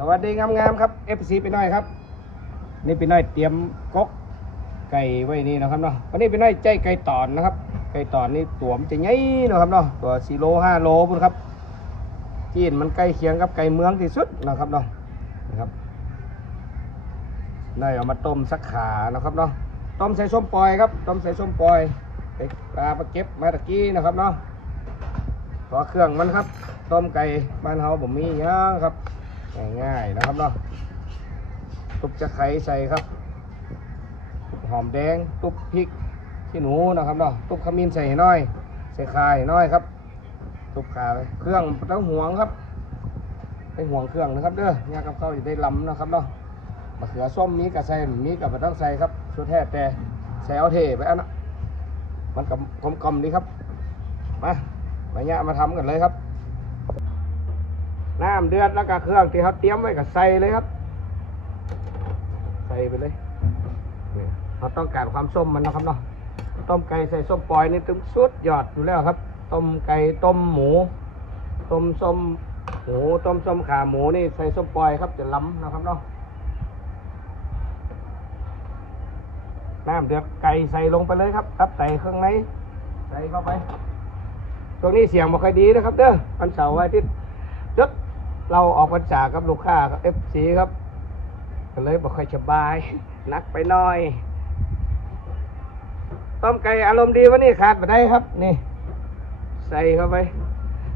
สวัสดีงามๆครับ FC ไปหน่อยครับ นี่ไปหน่อยเตรียมก๊กไก่ไว้นี่นะครับเนาะวันนี้ไปหน่อยใจไก่ตอนนะครับ ไก่ตอนนี่ตัวมันจะใหญ่นะครับเนาะตัว4โล5โลพุ่นครับจีนมันใกล้เคียงกับไก่เมืองที่สุดนะครับเนาะนะครับได้เอามาต้มสักขานะครับเนาะต้มใส่ส้มปล่อยครับต้มใส่ส้มปล่อยไปปลามาเก็บมาตะกี้นะครับเนาะตัวเครื่องมันครับ ต้มไก่บ้านเฮาผมมีเยอะครับ ง่ายๆนะครับเนาะตุบจะไข่ใส่ครับตุบหอมแดงตุบพริกขี้หนูนะครับเนาะตุบขมิ้นใส่น้อย ใส่ข่าให้น้อยครับ ตุบข่าไปเครื่องต้องห่วงครับไม่ห่วงเครื่องนะครับเด้อยากับเข้าวจะได้ล้ำนะครับเนาะมะเขือส้มมีกับใส่มีกับไม่ต้องใส่ครับสุดแท้แต่ใส่เอาเทไปอันนะมันกับกลมๆดีครับ มามาเนี่ยมาทำกันเลยครับ น้ำเดือดแล้วก็เครื่องที่เขาเตรียมไว้ก็ใส่เลยครับ ใส่ไปเลยนี่เราต้องการความส้มมันนะครับเนาะต้มไก่ใส่ส้มปล่อยนี่ถึงสุดยอดอยู่แล้วครับ ต้มไก่ต้มหมู ต้มส้มหมูต้มส้มขาหมูนี่ใส่ส้มปล่อยครับจะล้ำนะครับเนาะน้ำเดือดไก่ใส่ลงไปเลยครับตับไตเครื่องในใส่เข้าไปตรงนี้เสียงบ่ค่อยดีนะครับเด้อวันเสาร์วันอาทิตย์ยศ เราออกพรรษากับลูกค้ากับเอฟซีครับก็เลยบ่ค่อยสบายนักไปหน่อย ต้มไก่อารมณ์ดีวันนี้ขาดไปได้ครับ นี่ ใส่เข้าไป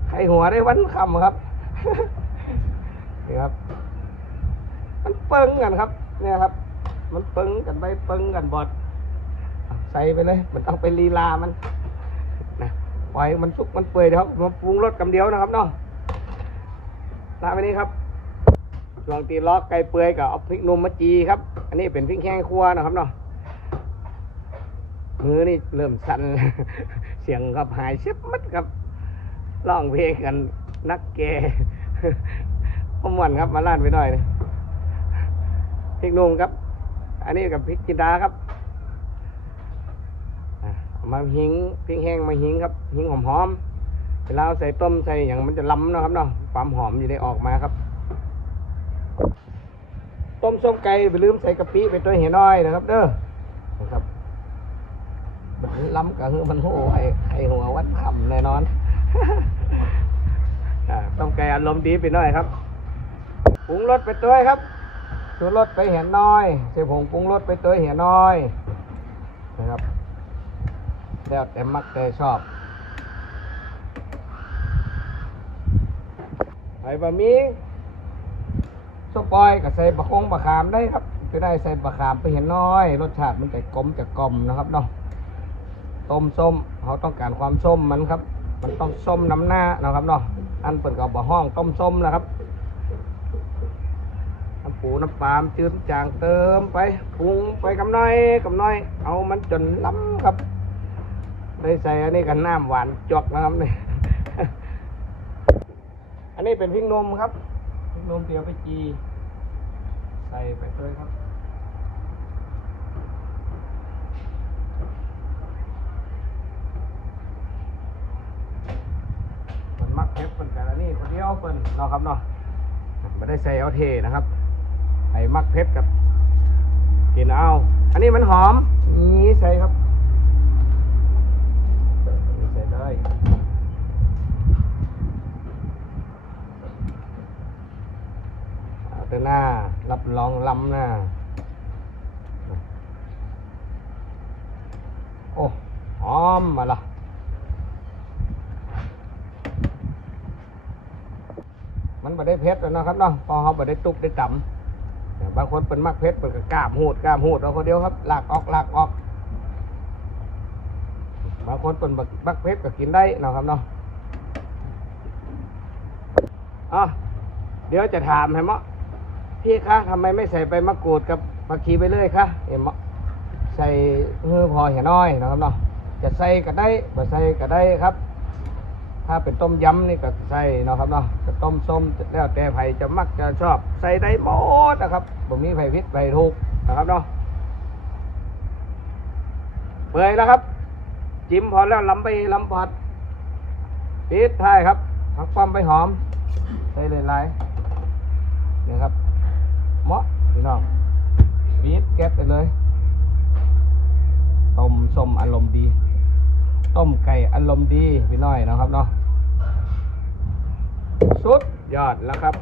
ไข่หัวได้วันคำครับนี่ครับ มันเปิงกันครับ เนี่ยครับ มันเปิงกันไปเปิงกันบอดใส่ไปเลย มันต้องไปลีลามันนะปล่อยมันสุกมันเปื่อยนะครับมาปรุงรสกำเดียวนะครับเนาะ ลาไปนี้ครับช่วงตีล็อกไก่เปื่อยกับเอาพริกนุ่มมาจีครับ อันนี้เป็นพริกแห้งคั่วนะครับเนาะมือนี่เริ่มสั่นเสียงครับหายเสียบมัดครับร้องเพลงกันนักแกพมวันครับมาล้านไปหน่อยเลยพริกนุ่มครับ อันนี้กับพริกจินดาครับเอามาหิงพริกแห้งมาหิงครับหิงหอมๆ เวลาใส่ต้มใส่อย่างมันจะล้ำนะครับเนาะความหอมจะได้ออกมาครับ ต้มส้มไก่ไปลืมใส่กะปิไปตัวเหี่น้อยนะครับ เด้อนะครับมันล้ำกับคือมันโอ้ไอ้ไอ้หัววัดคำแน่นอนต้มไก่อารมณ์ดีไปหน่อยครับปรุงรสไปตัวครับชูรสไปเหี่น้อยใส่ผงปรุงรสไปตัวเหี่น้อยนะครับแล้วแต่มักแต่ชอบไอ้ บะหมี่สปอยกับใส่บะคงบะขามได้ครับก็ได้ใส่บะขามไปเห็นน้อย รสชาติมันจะกลมจะกลมนะครับเนาะต้มส้มเขาต้องการความส้มมันครับ มันต้องส้มน้ำหน้านะครับเนาะอันเปิดกับบะห้องต้มส้มนะครับน้ำปูน้ำปลามจืดจางเติมไปปรุงไปกำน้อยกำน้อย เอามันจนล้ำครับได้ใส่อันนี้กันน้ำหวานจอกนะครับนี่ อันนี้เป็นพริกนมครับพริกนมเตียวไปจี ใส่ไปเลยครับมันมักเพ็บเป็นกันอันนี้คนเดียวเป็นเนาะครับเนาะไม่ได้ใส่เอาเทนะครับไอ้มักเพ็บกับกินเอา อันนี้มันหอมนี่ใส่ครับนี่ใส่ได้เอาแต่หน้า รับรองลำหน้า โอ้หอมมาละมันไม่ได้เพชรแล้วนะครับเนาะพอเขาไม่ได้ตุกได้ต่ำบางคนเป็นมักเพชรเป็นก็กล้ามหูดก้ามหูดเอาคนเดียวครับลากออกลากออก บางคนเป็นมักเพชรก็กินได้นะครับเนาะอะเดี๋ยวจะถามให้เมาะ พี่คะทำไมไม่ใส่ใบมะกรูดกับผักชีไปเลยคะเอ็มใส่เพื่อพอเห็นน้อยนะครับเนาะจะใส่ก็ได้ไม่ใส่ก็ได้ครับ ถ้าเป็นต้มยำนี่ก็ใส่นะครับเนาะจะต้มส้มแล้วแต่ไผจะมักจะชอบ ใส่ได้หมดนะครับผมมีไผ่พิษไผ่ถูกนะครับเนาะเปื่อยแล้วครับ จิ้มพอแล้วลำไปลำผัดปิดท้ายครับผักป้อมไปหอมใส่หลายนี่ครับ เหมาะพี่น้องบีบแก๊สไปเลยต้มส้มอารมณ์ดี ต้มไก่อารมณ์ดีพี่น้อยนะครับเนาะสุดยอดแล้วครับ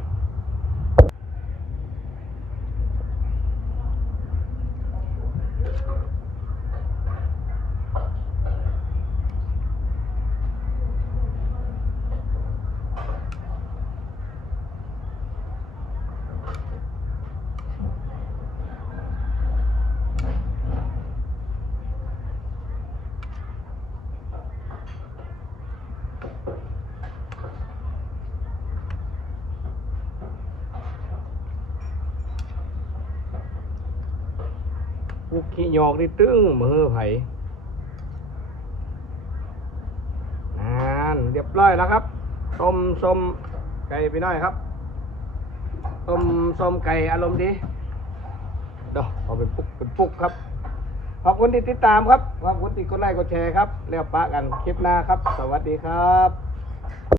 กูขี้หยอกนี่ตึ้งมือไผ่นานเรียบร้อยแล้วครับ ต้มส้มไก่ไปหน่อยครับ ต้มส้มไก่อารมณ์ดีเดี๋ยวเอาเป็นปุกเป็นปุกครับ ขอบคุณที่ติดตามครับ ขอบคุณที่กดไลค์กดแชร์ครับ แล้วปะกันคลิปหน้าครับ สวัสดีครับ